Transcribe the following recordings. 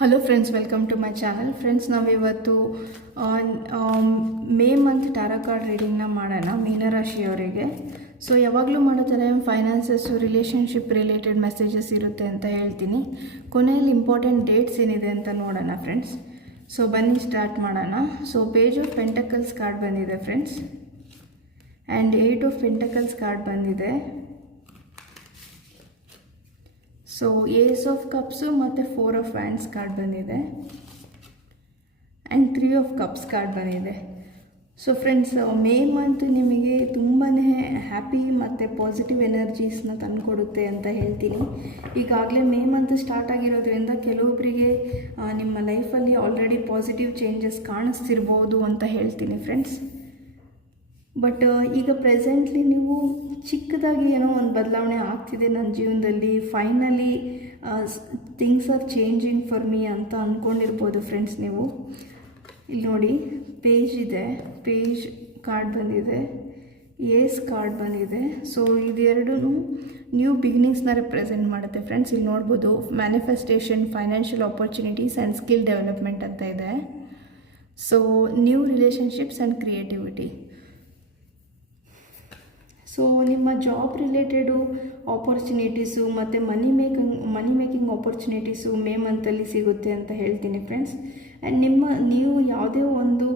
Hello friends, welcome to my channel. Friends, ನಾವಿವತ್ತು May month tarot card ರೀಡಿಂಗ್ನ ಮಾಡೋಣ ಮೀನರಾಶಿಯವರಿಗೆ. ಸೊ ಯಾವಾಗಲೂ ಮಾಡೋ ಥರ ಫೈನಾನ್ಸಸ್ಸು, ರಿಲೇಷನ್ಶಿಪ್ ರಿಲೇಟೆಡ್ ಮೆಸೇಜಸ್ ಇರುತ್ತೆ ಅಂತ ಹೇಳ್ತೀನಿ. ಕೊನೆಯಲ್ಲಿ ಇಂಪಾರ್ಟೆಂಟ್ ಡೇಟ್ಸ್ ಏನಿದೆ ಅಂತ ನೋಡೋಣ ಫ್ರೆಂಡ್ಸ್. ಸೊ ಬನ್ನಿ ಸ್ಟಾರ್ಟ್ ಮಾಡೋಣ. So page of pentacles card ಬಂದಿದೆ friends, and 8 of pentacles card ಬಂದಿದೆ. ಸೊ ಏಸ್ ಆಫ್ ಕಪ್ಸು ಮತ್ತು 4 ಆಫ್ ವ್ಯಾಂಡ್ಸ್ ಕಾರ್ಡ್ ಬಂದಿದೆ, ಆ್ಯಂಡ್ 3 ಆಫ್ ಕಪ್ಸ್ ಕಾರ್ಡ್ ಬಂದಿದೆ. ಸೊ ಫ್ರೆಂಡ್ಸ್, ಮೇ ಮಂತ್ ನಿಮಗೆ ತುಂಬಾ ಹ್ಯಾಪಿ ಮತ್ತು ಪಾಸಿಟಿವ್ ಎನರ್ಜೀಸ್ನ ತಂದುಕೊಡುತ್ತೆ ಅಂತ ಹೇಳ್ತೀನಿ. ಈಗಾಗಲೇ ಮೇ ಮಂತ್ ಸ್ಟಾರ್ಟ್ ಆಗಿರೋದ್ರಿಂದ ಕೆಲವೊಬ್ಬರಿಗೆ ನಿಮ್ಮ ಲೈಫಲ್ಲಿ ಆಲ್ರೆಡಿ ಪಾಸಿಟಿವ್ ಚೇಂಜಸ್ ಕಾಣಿಸ್ತಿರ್ಬೋದು ಅಂತ ಹೇಳ್ತೀನಿ ಫ್ರೆಂಡ್ಸ್. ಬಟ್ ಈಗ ಪ್ರೆಸೆಂಟ್ಲಿ ನೀವು ಚಿಕ್ಕದಾಗಿ ಏನೋ ಒಂದು ಬದಲಾವಣೆ ಆಗ್ತಿದೆ ನನ್ನ ಜೀವನದಲ್ಲಿ, finally things are changing for me ಅಂತ ಅಂದ್ಕೊಂಡಿರ್ಬೋದು ಫ್ರೆಂಡ್ಸ್. ನೀವು ಇಲ್ಲಿ ನೋಡಿ, ಪೇಜ್ ಇದೆ, ಪೇಜ್ ಕಾರ್ಡ್ ಬಂದಿದೆ, ಏಸ್ ಕಾರ್ಡ್ ಬಂದಿದೆ. ಸೊ ಇದೆರಡೂ ನ್ಯೂ ಬಿಗಿನಿಂಗ್ಸ್ನ ರೆಪ್ರೆಸೆಂಟ್ ಮಾಡುತ್ತೆ ಫ್ರೆಂಡ್ಸ್. ಇಲ್ಲಿ ನೋಡ್ಬೋದು manifestation, financial opportunities and skill development ಅಂತ ಇದೆ. So new relationships and creativity. So ನಿಮ್ಮ ಜಾಬ್ ರಿಲೇಟೆಡು ಆಪರ್ಚುನಿಟೀಸು ಮತ್ತು ಮನಿ ಮೇಕಿಂಗ್ ಆಪರ್ಚುನಿಟೀಸು ಮೇ ಮಂತಲ್ಲಿ ಸಿಗುತ್ತೆ ಅಂತ ಹೇಳ್ತೀನಿ ಫ್ರೆಂಡ್ಸ್. ಆ್ಯಂಡ್ ನೀವು ಯಾವುದೇ ಒಂದು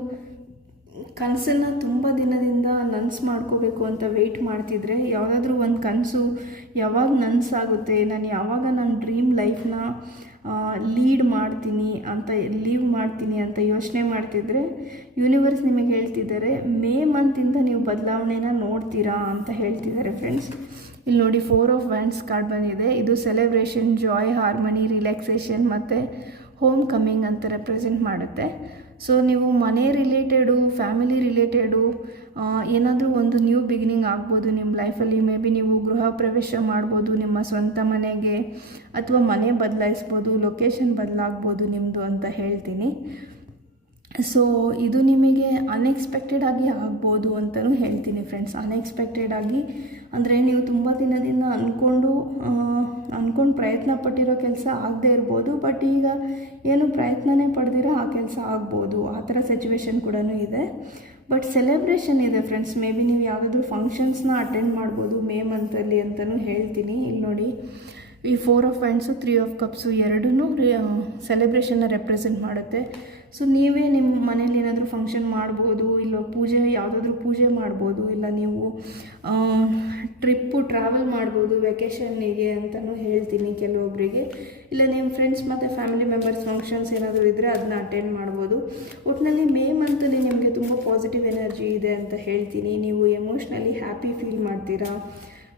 ಕನಸನ್ನು ತುಂಬ ದಿನದಿಂದ ನನಸು ಮಾಡ್ಕೋಬೇಕು ಅಂತ ವೆಯ್ಟ್ ಮಾಡ್ತಿದ್ರೆ, ಯಾವುದಾದ್ರೂ ಒಂದು ಕನಸು ಯಾವಾಗ ನನಸಾಗುತ್ತೆ, ನಾನು ಯಾವಾಗ ನನ್ನ ಡ್ರೀಮ್ ಲೈಫ್ನ ಲೀವ್ ಮಾಡ್ತೀನಿ ಅಂತ ಯೋಚನೆ ಮಾಡ್ತಿದ್ರೆ, ಯೂನಿವರ್ಸ್ ನಿಮಗೆ ಹೇಳ್ತಿದ್ದಾರೆ ಮೇ ಮಂತಿಂದ ನೀವು ಬದಲಾವಣೆನ ನೋಡ್ತೀರಾ ಅಂತ ಹೇಳ್ತಿದ್ದಾರೆ ಫ್ರೆಂಡ್ಸ್. ಇಲ್ಲಿ ನೋಡಿ, 4 ಆಫ್ ವ್ಯಾಂಡ್ಸ್ ಕಾರ್ಡ್ ಬಂದಿದೆ. ಇದು ಸೆಲೆಬ್ರೇಷನ್, ಜಾಯ್, ಹಾರ್ಮನಿ, ರಿಲ್ಯಾಕ್ಸೇಷನ್ ಮತ್ತು ಹೋಮ್ ಕಮ್ಮಿಂಗ್ ಅಂತ ರೆಪ್ರೆಸೆಂಟ್ ಮಾಡುತ್ತೆ. ಸೊ ನೀವು ಮನೆ ರಿಲೇಟೆಡು, ಫ್ಯಾಮಿಲಿ ರಿಲೇಟೆಡು ಏನಾದರೂ ಒಂದು ನ್ಯೂ ಬಿಗಿನಿಂಗ್ ಆಗ್ಬೋದು ನಿಮ್ಮ ಲೈಫಲ್ಲಿ. ಮೇ ಬಿ ನೀವು ಗೃಹ ಪ್ರವೇಶ ಮಾಡ್ಬೋದು ನಿಮ್ಮ ಸ್ವಂತ ಮನೆಗೆ, ಅಥವಾ ಮನೆ ಬದಲಾಯಿಸ್ಬೋದು, ಲೊಕೇಶನ್ ಬದಲಾಗ್ಬೋದು ನಿಮ್ಮದು ಅಂತ ಹೇಳ್ತೀನಿ. ಸೊ ಇದು ನಿಮಗೆ ಅನ್ಎಕ್ಸ್ಪೆಕ್ಟೆಡ್ ಆಗಿ ಆಗ್ಬೋದು ಅಂತಲೂ ಹೇಳ್ತೀನಿ ಫ್ರೆಂಡ್ಸ್. ಅನ್ಎಕ್ಸ್ಪೆಕ್ಟೆಡ್ ಆಗಿ ಅಂದರೆ ನೀವು ತುಂಬ ದಿನದಿಂದ ಅಂದ್ಕೊಂಡು ಪ್ರಯತ್ನ ಪಟ್ಟಿರೋ ಕೆಲಸ ಆಗದೆ ಇರ್ಬೋದು, ಬಟ್ ಈಗ ಏನು ಪ್ರಯತ್ನನೇ ಪಡೆದಿರೋ ಆ ಕೆಲಸ ಆಗ್ಬೋದು. ಆ ಥರ ಸಿಚುವೇಶನ್ ಕೂಡ ಇದೆ. ಬಟ್ ಸೆಲೆಬ್ರೇಷನ್ ಇದೆ ಫ್ರೆಂಡ್ಸ್. ಮೇ ಬಿ ನೀವು ಯಾವುದಾದ್ರೂ ಫಂಕ್ಷನ್ಸ್ನ ಅಟೆಂಡ್ ಮಾಡ್ಬೋದು ಮೇ ಮಂತಲ್ಲಿ ಅಂತಲೂ ಹೇಳ್ತೀನಿ. ಇಲ್ಲಿ ನೋಡಿ, ಈ 4 ಆಫ್ ವ್ಯಾಂಡ್ಸು, 3 ಆಫ್ ಕಪ್ಸು ಎರಡೂ ಸೆಲೆಬ್ರೇಷನ್ನ ರೆಪ್ರೆಸೆಂಟ್ ಮಾಡುತ್ತೆ. ಸೊ ನೀವೇ ನಿಮ್ಮ ಮನೇಲಿ ಏನಾದರೂ ಫಂಕ್ಷನ್ ಮಾಡ್ಬೋದು, ಇಲ್ಲ ಯಾವುದಾದ್ರೂ ಪೂಜೆ ಮಾಡ್ಬೋದು, ಇಲ್ಲ ನೀವು ಟ್ರಾವೆಲ್ ಮಾಡ್ಬೋದು ವೆಕೇಷನ್ನಿಗೆ ಅಂತಲೂ ಹೇಳ್ತೀನಿ ಕೆಲವೊಬ್ಬರಿಗೆ. ಇಲ್ಲ ನಿಮ್ಮ ಫ್ರೆಂಡ್ಸ್ ಮತ್ತು ಫ್ಯಾಮಿಲಿ ಮೆಂಬರ್ಸ್ ಫಂಕ್ಷನ್ಸ್ ಏನಾದರೂ ಇದ್ದರೆ ಅದನ್ನ ಅಟೆಂಡ್ ಮಾಡ್ಬೋದು. ಒಟ್ಟಿನಲ್ಲಿ ಮೇ ಮಂತಲ್ಲಿ ನಿಮಗೆ ತುಂಬ ಪಾಸಿಟಿವ್ ಎನರ್ಜಿ ಇದೆ ಅಂತ ಹೇಳ್ತೀನಿ. ನೀವು ಎಮೋಷ್ನಲಿ ಹ್ಯಾಪಿ ಫೀಲ್ ಮಾಡ್ತೀರಾ,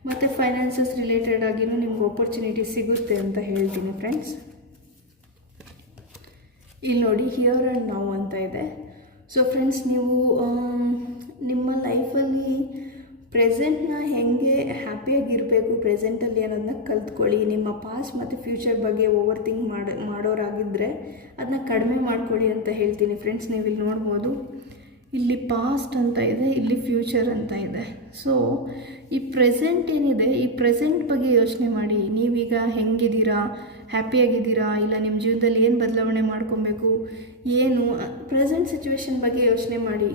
ಮತ್ತು ಫೈನಾನ್ಸಸ್ ರಿಲೇಟೆಡ್ ಆಗಿಯೂ ನಿಮ್ಗೆ ಆಪರ್ಚುನಿಟಿ ಸಿಗುತ್ತೆ ಅಂತ ಹೇಳ್ತೀನಿ ಫ್ರೆಂಡ್ಸ್. ಇಲ್ಲಿ ನೋಡಿ, ಹಿಯರ್ ಆ್ಯಂಡ್ ನೌ ಅಂತ ಇದೆ. ಸೊ ಫ್ರೆಂಡ್ಸ್, ನೀವು ನಿಮ್ಮ ಲೈಫಲ್ಲಿ ಪ್ರೆಸೆಂಟ್ನ ಹೇಗೆ ಹ್ಯಾಪಿಯಾಗಿರಬೇಕು ಪ್ರೆಸೆಂಟಲ್ಲಿ ಅನ್ನೋದನ್ನ ಕಲ್ತ್ಕೊಳ್ಳಿ. ನಿಮ್ಮ ಪಾಸ್ಟ್ ಮತ್ತು ಫ್ಯೂಚರ್ ಬಗ್ಗೆ ಓವರ್ ಥಿಂಕ್ ಮಾಡೋರಾಗಿದ್ದರೆ ಅದನ್ನ ಕಡಿಮೆ ಮಾಡ್ಕೊಳ್ಳಿ ಅಂತ ಹೇಳ್ತೀನಿ ಫ್ರೆಂಡ್ಸ್. ನೀವು ಇಲ್ಲಿ ನೋಡ್ಬೋದು, ಇಲ್ಲಿ ಪಾಸ್ಟ್ ಅಂತ ಇದೆ, ಇಲ್ಲಿ ಫ್ಯೂಚರ್ ಅಂತ ಇದೆ. ಸೊ ಈ ಪ್ರೆಸೆಂಟ್ ಏನಿದೆ, ಈ ಪ್ರೆಸೆಂಟ್ ಬಗ್ಗೆ ಯೋಚನೆ ಮಾಡಿ. ನೀವೀಗ ಹೆಂಗಿದ್ದೀರಾ, ಹ್ಯಾಪಿಯಾಗಿದ್ದೀರಾ, ಇಲ್ಲ ನಿಮ್ಮ ಜೀವನದಲ್ಲಿ ಏನು ಬದಲಾವಣೆ ಮಾಡ್ಕೊಬೇಕು, ಏನು ಪ್ರೆಸೆಂಟ್ ಸಿಚುವೇಶನ್ ಬಗ್ಗೆ ಯೋಚನೆ ಮಾಡಿ.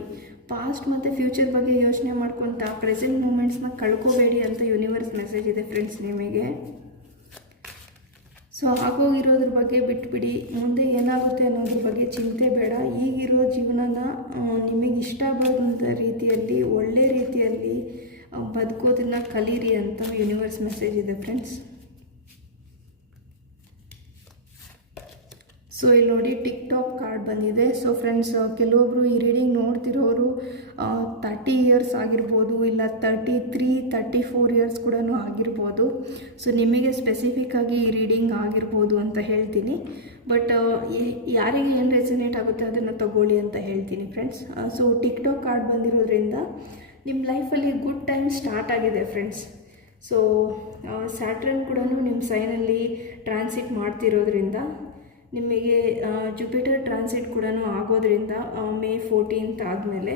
ಪಾಸ್ಟ್ ಮತ್ತು ಫ್ಯೂಚರ್ ಬಗ್ಗೆ ಯೋಚನೆ ಮಾಡ್ಕೊತ ಪ್ರೆಸೆಂಟ್ ಮೂಮೆಂಟ್ಸ್ನ ಕಳ್ಕೋಬೇಡಿ ಅಂತ ಯೂನಿವರ್ಸ್ ಮೆಸೇಜ್ ಇದೆ ಫ್ರೆಂಡ್ಸ್ ನಿಮಗೆ. ಸೊ ಆಗೋಗಿರೋದ್ರ ಬಗ್ಗೆ ಬಿಟ್ಬಿಡಿ, ಮುಂದೆ ಏನಾಗುತ್ತೆ ಅನ್ನೋದ್ರ ಬಗ್ಗೆ ಚಿಂತೆ ಬೇಡ. ಈಗಿರೋ ಜೀವನನ ನಿಮಗೆ ಇಷ್ಟ ಬಂದ ರೀತಿಯಲ್ಲಿ, ಒಳ್ಳೆ ರೀತಿಯಲ್ಲಿ ಬದುಕೋದನ್ನು ಕಲೀರಿ ಅಂತ ಯೂನಿವರ್ಸ್ ಮೆಸೇಜ್ ಇದೆ ಫ್ರೆಂಡ್ಸ್. ಸೊ ಇಲ್ಲಿ ನೋಡಿ, ಟಿಕ್ಟಾಕ್ ಕಾರ್ಡ್ ಬಂದಿದೆ. ಸೊ ಫ್ರೆಂಡ್ಸ್, ಕೆಲವೊಬ್ಬರು ಈ ರೀಡಿಂಗ್ ನೋಡ್ತಿರೋರು 30 ಇಯರ್ಸ್ ಆಗಿರ್ಬೋದು, ಇಲ್ಲ 33, 34 ಇಯರ್ಸ್ ಕೂಡ ಆಗಿರ್ಬೋದು. ಸೊ ನಿಮಗೆ ಸ್ಪೆಸಿಫಿಕ್ಕಾಗಿ ಈ ರೀಡಿಂಗ್ ಆಗಿರ್ಬೋದು ಅಂತ ಹೇಳ್ತೀನಿ. ಬಟ್ ಯಾರಿಗೆ ಏನು ರೆಸನೇಟ್ ಆಗುತ್ತೆ ಅದನ್ನು ತಗೊಳ್ಳಿ ಅಂತ ಹೇಳ್ತೀನಿ ಫ್ರೆಂಡ್ಸ್. ಸೊ ಟಿಕ್ಟಾಕ್ ಕಾರ್ಡ್ ಬಂದಿರೋದ್ರಿಂದ ನಿಮ್ಮ ಲೈಫಲ್ಲಿ ಗುಡ್ ಟೈಮ್ ಸ್ಟಾರ್ಟ್ ಆಗಿದೆ ಫ್ರೆಂಡ್ಸ್. ಸೊ ಸ್ಯಾಟ್ರನ್ ಕೂಡ ನಿಮ್ಮ ಸೈನಲ್ಲಿ ಟ್ರಾನ್ಸಿಟ್ ಮಾಡ್ತಿರೋದ್ರಿಂದ, ನಿಮಗೆ ಜುಪಿಟರ್ ಟ್ರಾನ್ಸಿಟ್ ಕೂಡ ಆಗೋದ್ರಿಂದ ಮೇ 14th ಆದಮೇಲೆ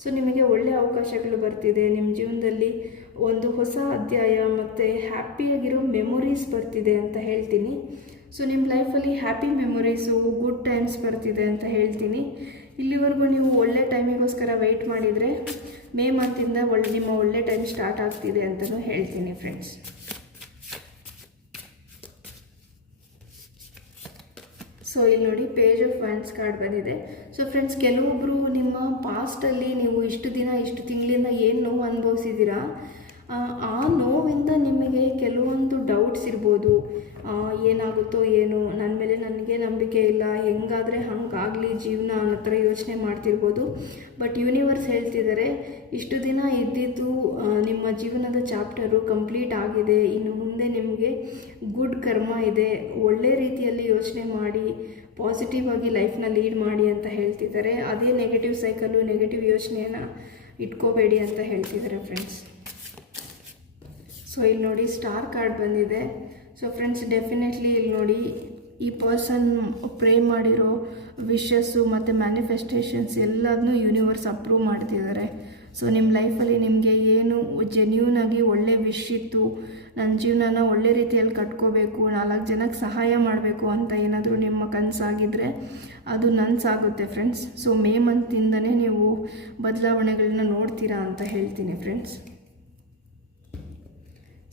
ಸೊ ನಿಮಗೆ ಒಳ್ಳೆಯ ಅವಕಾಶಗಳು ಬರ್ತಿದೆ. ನಿಮ್ಮ ಜೀವನದಲ್ಲಿ ಒಂದು ಹೊಸ ಅಧ್ಯಾಯ ಮತ್ತು ಹ್ಯಾಪಿಯಾಗಿರೋ ಮೆಮೊರೀಸ್ ಬರ್ತಿದೆ ಅಂತ ಹೇಳ್ತೀನಿ. ಸೊ ನಿಮ್ಮ ಲೈಫಲ್ಲಿ ಹ್ಯಾಪಿ ಮೆಮೊರೀಸು, ಗುಡ್ ಟೈಮ್ಸ್ ಬರ್ತಿದೆ ಅಂತ ಹೇಳ್ತೀನಿ. ಇಲ್ಲಿವರೆಗೂ ನೀವು ಒಳ್ಳೆ ಟೈಮಿಗೋಸ್ಕರ ವೆಯ್ಟ್ ಮಾಡಿದರೆ ಮೇ ಮಂತಿಂದ ನಿಮ್ಮ ಒಳ್ಳೆ ಟೈಮ್ ಸ್ಟಾರ್ಟ್ ಆಗ್ತಿದೆ ಅಂತಲೂ ಹೇಳ್ತೀನಿ ಫ್ರೆಂಡ್ಸ್. ಸೊ ಇಲ್ಲಿ ನೋಡಿ ಪೇಜ್ ಆಫ್ ವ್ಯಾಂಡ್ಸ್ ಕಾರ್ಡ್ ಬಂದಿದೆ. ಸೊ ಫ್ರೆಂಡ್ಸ್, ಕೆಲವೊಬ್ಬರು ನಿಮ್ಮ ಪಾಸ್ಟಲ್ಲಿ ನೀವು ಇಷ್ಟು ದಿನ ಇಷ್ಟು ತಿಂಗಳಿಂದ ಏನು ನೋವು ಅನುಭವಿಸಿದ್ದೀರಾ, ಆ ನೋವಿಂದ ನಿಮಗೆ ಕೆಲವೊಂದು ಡೌಟ್ಸ್ ಇರ್ಬೋದು. ಏನಾಗುತ್ತೋ ಏನು, ನನ್ನ ಮೇಲೆ ನನಗೆ ನಂಬಿಕೆ ಇಲ್ಲ, ಹೆಂಗಾದರೆ ಹಂಗಾಗಲಿ ಜೀವನ ಅನ್ನೋ ಥರ ಯೋಚನೆ ಮಾಡ್ತಿರ್ಬೋದು. ಬಟ್ ಯೂನಿವರ್ಸ್ ಹೇಳ್ತಿದ್ದಾರೆ, ಇಷ್ಟು ದಿನ ಇದ್ದಿದ್ದು ನಿಮ್ಮ ಜೀವನದ ಚಾಪ್ಟರು ಕಂಪ್ಲೀಟ್ ಆಗಿದೆ. ಇನ್ನು ಮುಂದೆ ನಿಮಗೆ ಗುಡ್ ಕರ್ಮ ಇದೆ. ಒಳ್ಳೆ ರೀತಿಯಲ್ಲಿ ಯೋಚನೆ ಮಾಡಿ ಪಾಸಿಟಿವ್ ಆಗಿ ಲೈಫ್ನ ಲೀಡ್ ಮಾಡಿ ಅಂತ ಹೇಳ್ತಿದ್ದಾರೆ. ಅದೇ ನೆಗೆಟಿವ್ ಸೈಕಲ್ಲು, ನೆಗೆಟಿವ್ ಯೋಚನೆಯನ್ನು ಇಟ್ಕೋಬೇಡಿ ಅಂತ ಹೇಳ್ತಿದ್ದಾರೆ ಫ್ರೆಂಡ್ಸ್. ಸೊ ಇಲ್ಲಿ ನೋಡಿ ಸ್ಟಾರ್ ಕಾರ್ಡ್ ಬಂದಿದೆ. ಸೊ ಫ್ರೆಂಡ್ಸ್, ಡೆಫಿನೆಟ್ಲಿ ಇಲ್ಲಿ ನೋಡಿ ಈ ಪರ್ಸನ್ ಪ್ರೇ ಮಾಡಿರೋ ವಿಶಸ್ಸು ಮತ್ತು ಮ್ಯಾನಿಫೆಸ್ಟೇಷನ್ಸ್ ಎಲ್ಲದನ್ನೂ ಯೂನಿವರ್ಸ್ ಅಪ್ರೂವ್ ಮಾಡ್ತಿದ್ದಾರೆ. ಸೊ ನಿಮ್ಮ ಲೈಫಲ್ಲಿ ನಿಮಗೆ ಏನು ಜೆನ್ಯೂನಾಗಿ ಒಳ್ಳೆ ವಿಶ್ ಇತ್ತು, ನನ್ನ ಜೀವನನ ಒಳ್ಳೆ ರೀತಿಯಲ್ಲಿ ಕಟ್ಕೋಬೇಕು, 4 ಜನಕ್ಕೆ ಸಹಾಯ ಮಾಡಬೇಕು ಅಂತ ಏನಾದರೂ ನಿಮ್ಮ ಕನಸಾಗಿದ್ದರೆ ಅದು ನನಸಾಗುತ್ತೆ ಫ್ರೆಂಡ್ಸ್. ಸೊ ಮೇ ಮಂತಿಂದನೇ ನೀವು ಬದಲಾವಣೆಗಳನ್ನ ನೋಡ್ತೀರಾ ಅಂತ ಹೇಳ್ತೀನಿ ಫ್ರೆಂಡ್ಸ್.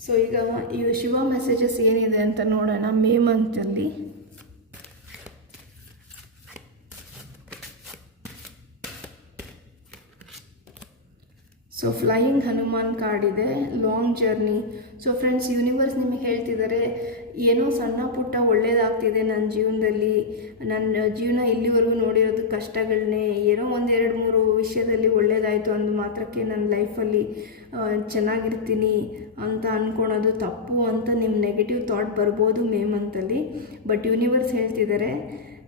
ಸೊ ಈಗ ಈ ಶಿವ ಮೆಸೇಜಸ್ ಏನಿದೆ ಅಂತ ನೋಡೋಣ ಮೇ ಮಂತಲ್ಲಿ. ಸೊ ಫ್ಲೈಯಿಂಗ್ ಹನುಮಾನ್ ಕಾರ್ಡ್ ಇದೆ, long journey. So friends, universe ನಿಮಗೆ ಹೇಳ್ತಿದ್ದಾರೆ, ಏನೋ ಸಣ್ಣ ಪುಟ್ಟ ಒಳ್ಳೇದಾಗ್ತಿದೆ ನನ್ನ ಜೀವನದಲ್ಲಿ. ನನ್ನ ಜೀವನ ಇಲ್ಲಿವರೆಗೂ ನೋಡಿರೋದು ಕಷ್ಟಗಳನ್ನೇ, ಏನೋ 1-2-3 ವಿಷಯದಲ್ಲಿ ಒಳ್ಳೇದಾಯಿತು ಅಂದ ಮಾತ್ರಕ್ಕೆ ನನ್ನ ಲೈಫಲ್ಲಿ ಚೆನ್ನಾಗಿರ್ತೀನಿ ಅಂತ ಅಂದ್ಕೊಳೋದು ತಪ್ಪು ಅಂತ ನಿಮ್ಮ ನೆಗೆಟಿವ್ ಥಾಟ್ ಬರ್ಬೋದು ಮೇ ಮಂತಲ್ಲಿ. ಬಟ್ ಯೂನಿವರ್ಸ್ ಹೇಳ್ತಿದ್ದಾರೆ,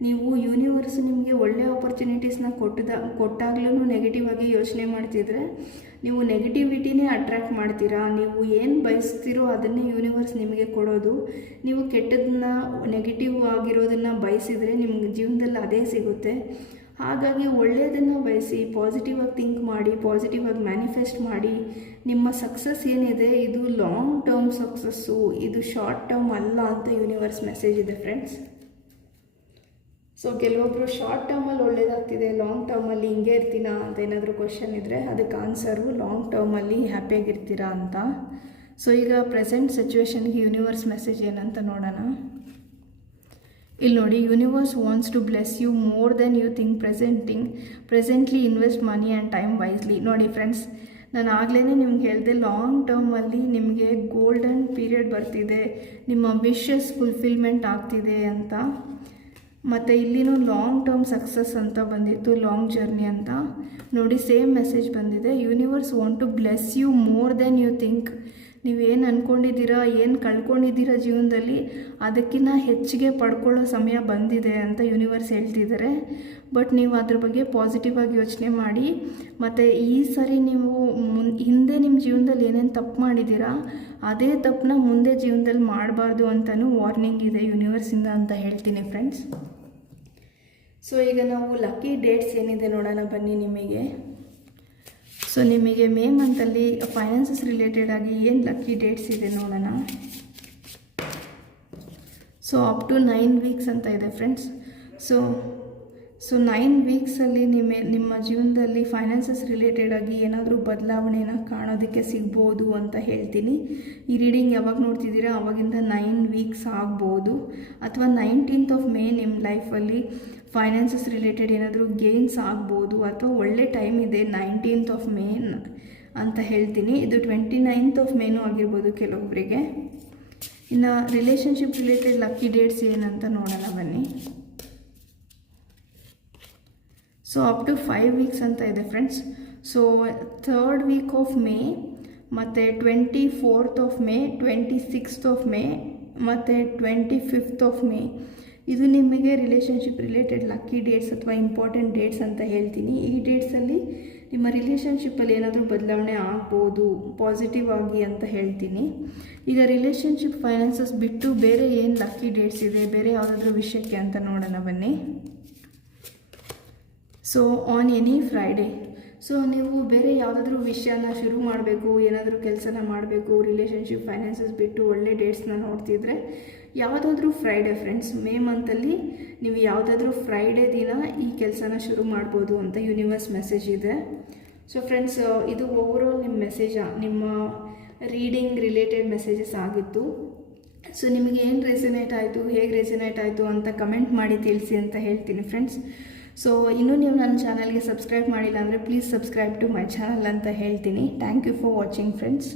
ನೀವು ಯೂನಿವರ್ಸ್ ನಿಮಗೆ ಒಳ್ಳೆ ಆಪರ್ಚುನಿಟೀಸ್ನ ಕೊಟ್ಟಾಗ್ಲೂ ನೆಗೆಟಿವ್ ಆಗಿ ಯೋಚನೆ ಮಾಡ್ತಿದ್ರೆ ನೀವು ನೆಗೆಟಿವಿಟಿನೇ ಅಟ್ರ್ಯಾಕ್ಟ್ ಮಾಡ್ತೀರಾ. ನೀವು ಏನು ಬಯಸ್ತೀರೋ ಅದನ್ನೇ ಯೂನಿವರ್ಸ್ ನಿಮಗೆ ಕೊಡೋದು. ನೀವು ಕೆಟ್ಟದನ್ನ, ನೆಗೆಟಿವ್ ಆಗಿರೋದನ್ನು ಬಯಸಿದರೆ ನಿಮ್ಗೆ ಜೀವನದಲ್ಲಿ ಅದೇ ಸಿಗುತ್ತೆ. ಹಾಗಾಗಿ ಒಳ್ಳೆಯದನ್ನು ಬಯಸಿ, ಪಾಸಿಟಿವ್ ಆಗಿ ಥಿಂಕ್ ಮಾಡಿ, ಪಾಸಿಟಿವ್ ಆಗಿ ಮ್ಯಾನಿಫೆಸ್ಟ್ ಮಾಡಿ. ನಿಮ್ಮ ಸಕ್ಸಸ್ ಏನಿದೆ ಇದು ಲಾಂಗ್ ಟರ್ಮ್ ಸಕ್ಸಸ್ಸು, ಇದು ಶಾರ್ಟ್ ಟರ್ಮ್ ಅಲ್ಲ ಅಂತ ಯೂನಿವರ್ಸ್ ಮೆಸೇಜ್ ಇದೆ ಫ್ರೆಂಡ್ಸ್. ಸೊ ಕೆಲವೊಬ್ಬರು ಶಾರ್ಟ್ ಟರ್ಮಲ್ಲಿ ಒಳ್ಳೇದಾಗ್ತಿದೆ, ಲಾಂಗ್ ಟರ್ಮಲ್ಲಿ ಹಿಂಗೆ ಇರ್ತೀನಾ ಅಂತ ಏನಾದರೂ ಕ್ವಶನ್ ಇದ್ದರೆ ಅದಕ್ಕೆ ಆನ್ಸರು ಲಾಂಗ್ ಟರ್ಮಲ್ಲಿ ಹ್ಯಾಪಿಯಾಗಿರ್ತೀರಾ ಅಂತ. ಸೊ ಈಗ ಪ್ರೆಸೆಂಟ್ ಸಿಚುವೇಶನ್ಗೆ ಯೂನಿವರ್ಸ್ ಮೆಸೇಜ್ ಏನಂತ ನೋಡೋಣ. ಇಲ್ಲಿ ನೋಡಿ, universe wants to bless you more then you think presently invest money and time wisely. ನೋಡಿ ಫ್ರೆಂಡ್ಸ್, ನಾನು ಆಗಲೇ ನಿಮ್ಗೆ ಹೇಳಿದೆ, ಲಾಂಗ್ ಟರ್ಮಲ್ಲಿ ನಿಮಗೆ ಗೋಲ್ಡನ್ ಪೀರಿಯಡ್ ಬರ್ತಿದೆ, ನಿಮ್ಮ ವಿಶಸ್ ಫುಲ್ಫಿಲ್ಮೆಂಟ್ ಆಗ್ತಿದೆ ಅಂತ. ಮತ್ತು ಇಲ್ಲಿನೂ ಲಾಂಗ್ ಟರ್ಮ್ ಸಕ್ಸಸ್ ಅಂತ ಬಂದಿತ್ತು, ಲಾಂಗ್ ಜರ್ನಿ ಅಂತ. ನೋಡಿ ಸೇಮ್ ಮೆಸೇಜ್ ಬಂದಿದೆ, universe want to bless you more then you think. ನೀವೇನು ಅಂದ್ಕೊಂಡಿದ್ದೀರಾ, ಏನು ಕಳ್ಕೊಂಡಿದ್ದೀರಾ ಜೀವನದಲ್ಲಿ, ಅದಕ್ಕಿಂತ ಹೆಚ್ಚಿಗೆ ಪಡ್ಕೊಳ್ಳೋ ಸಮಯ ಬಂದಿದೆ ಅಂತ ಯೂನಿವರ್ಸ್ ಹೇಳ್ತಿದ್ದಾರೆ. ಬಟ್ ನೀವು ಅದ್ರ ಬಗ್ಗೆ ಪಾಸಿಟಿವ್ ಆಗಿ ಯೋಚನೆ ಮಾಡಿ. ಮತ್ತು ಈ ಸರಿ ನೀವು ಹಿಂದೆ ನಿಮ್ಮ ಜೀವನದಲ್ಲಿ ಏನೇನು ತಪ್ಪು ಮಾಡಿದ್ದೀರಾ ಅದೇ ತಪ್ಪನ್ನ ಮುಂದೆ ಜೀವನದಲ್ಲಿ ಮಾಡಬಾರ್ದು ಅಂತಲೂ ವಾರ್ನಿಂಗ್ ಇದೆ ಯೂನಿವರ್ಸಿಂದ ಅಂತ ಹೇಳ್ತೀನಿ ಫ್ರೆಂಡ್ಸ್. ಸೊ ಈಗ ನಾವು ಲಕ್ಕಿ ಡೇಟ್ಸ್ ಏನಿದೆ ನೋಡೋಣ ಬನ್ನಿ ನಿಮಗೆ. ಸೊ ನಿಮಗೆ ಮೇ ಮಂತಲ್ಲಿ ಫೈನಾನ್ಸಸ್ ರಿಲೇಟೆಡ್ ಆಗಿ ಏನು ಲಕ್ಕಿ ಡೇಟ್ಸ್ ಇದೆ ನೋಡೋಣ. ಸೊ ಅಪ್ ಟು 9 ವೀಕ್ಸ್ ಅಂತ ಇದೆ ಫ್ರೆಂಡ್ಸ್. ಸೊ 9 ವೀಕ್ಸಲ್ಲಿ ನಿಮ್ಮ ಜೀವನದಲ್ಲಿ ಫೈನಾನ್ಸಸ್ ರಿಲೇಟೆಡ್ ಆಗಿ ಏನಾದರೂ ಬದಲಾವಣೆನ ಕಾಣೋದಕ್ಕೆ ಸಿಗ್ಬೋದು ಅಂತ ಹೇಳ್ತೀನಿ. ಈ ರೀಡಿಂಗ್ ಯಾವಾಗ ನೋಡ್ತಿದ್ದೀರಾ ಅವಾಗಿಂದ 9 ವೀಕ್ಸ್ ಆಗ್ಬೋದು, ಅಥವಾ 19th ಆಫ್ ಮೇ ನಿಮ್ಮ ಲೈಫಲ್ಲಿ ಫೈನಾನ್ಸಸ್ ರಿಲೇಟೆಡ್ ಏನಾದರೂ ಗೇನ್ಸ್ ಆಗ್ಬೋದು, ಅಥವಾ ಒಳ್ಳೆ ಟೈಮ್ ಇದೆ 19th ಆಫ್ ಮೇ ಅಂತ ಹೇಳ್ತೀನಿ. ಇದು 29th ಆಫ್ ಮೇನೂ ಆಗಿರ್ಬೋದು ಕೆಲವೊಬ್ಬರಿಗೆ. ಇನ್ನು ರಿಲೇಷನ್ಶಿಪ್ ರಿಲೇಟೆಡ್ ಲಕ್ಕಿ ಡೇಟ್ಸ್ ಏನಂತ ನೋಡೋಣ ಬನ್ನಿ. ಸೊ ಅಪ್ ಟು 5 ವೀಕ್ಸ್ ಅಂತ ಇದೆ friends. So 3rd week of May ಮತ್ತು 24th of May, 26th of May ಮತ್ತು 25th ಆಫ್ ಮೇ ಇದು ನಿಮಗೆ ರಿಲೇಷನ್ಶಿಪ್ ರಿಲೇಟೆಡ್ ಲಕ್ಕಿ ಡೇಟ್ಸ್ ಅಥವಾ ಇಂಪಾರ್ಟೆಂಟ್ ಡೇಟ್ಸ್ ಅಂತ ಹೇಳ್ತೀನಿ. ಈ ಡೇಟ್ಸಲ್ಲಿ ನಿಮ್ಮ ರಿಲೇಷನ್ಶಿಪ್ಪಲ್ಲಿ ಏನಾದರೂ ಬದಲಾವಣೆ ಆಗ್ಬೋದು ಪಾಸಿಟಿವ್ ಆಗಿ ಅಂತ ಹೇಳ್ತೀನಿ. ಈಗ ರಿಲೇಷನ್ಶಿಪ್ ಫೈನಾನ್ಸಸ್ ಬಿಟ್ಟು ಬೇರೆ ಏನು ಲಕ್ಕಿ ಡೇಟ್ಸ್ ಇದೆ, ಬೇರೆ ಯಾವುದಾದ್ರೂ ವಿಷಯಕ್ಕೆ ಅಂತ ನೋಡೋಣ ಬನ್ನಿ. So on any Friday, so ನೀವು ಬೇರೆ ಯಾವುದಾದ್ರೂ ವಿಷಯನ ಶುರು ಮಾಡಬೇಕು, ಏನಾದರೂ ಕೆಲಸನ ಮಾಡಬೇಕು, ರಿಲೇಷನ್ಶಿಪ್ ಫೈನಾನ್ಸಸ್ ಬಿಟ್ಟು ಒಳ್ಳೆ ಡೇಟ್ಸ್ನ ನೋಡ್ತಿದ್ರೆ ಯಾವುದಾದ್ರೂ ಫ್ರೈಡೇ ಫ್ರೆಂಡ್ಸ್, ಮೇ ಮಂತಲ್ಲಿ ನೀವು ಯಾವುದಾದ್ರೂ ಫ್ರೈಡೇ ದಿನ ಈ ಕೆಲಸನ ಶುರು ಮಾಡ್ಬೋದು ಅಂತ ಯೂನಿವರ್ಸ್ ಮೆಸೇಜ್ ಇದೆ. ಸೊ ಫ್ರೆಂಡ್ಸ್, ಇದು ಓವರಾಲ್ ನಿಮ್ಮ ಮೆಸೇಜ, ನಿಮ್ಮ ರೀಡಿಂಗ್ ರಿಲೇಟೆಡ್ ಮೆಸೇಜಸ್ ಆಗಿತ್ತು. ಸೊ ನಿಮಗೆ ಏನು ರೆಸನೇಟ್ ಆಯಿತು, ಹೇಗೆ ರೆಸನೇಟ್ ಆಯಿತು ಅಂತ ಕಮೆಂಟ್ ಮಾಡಿ ತಿಳಿಸಿ ಅಂತ ಹೇಳ್ತೀನಿ ಫ್ರೆಂಡ್ಸ್. ಸೊ ಇನ್ನೂ ನೀವು ನನ್ನ ಚಾನಲ್ಗೆ ಸಬ್ಸ್ಕ್ರೈಬ್ ಮಾಡಿಲ್ಲ ಅಂದರೆ please subscribe to my channel ಅಂತ ಹೇಳ್ತೀನಿ. Thank you for watching friends.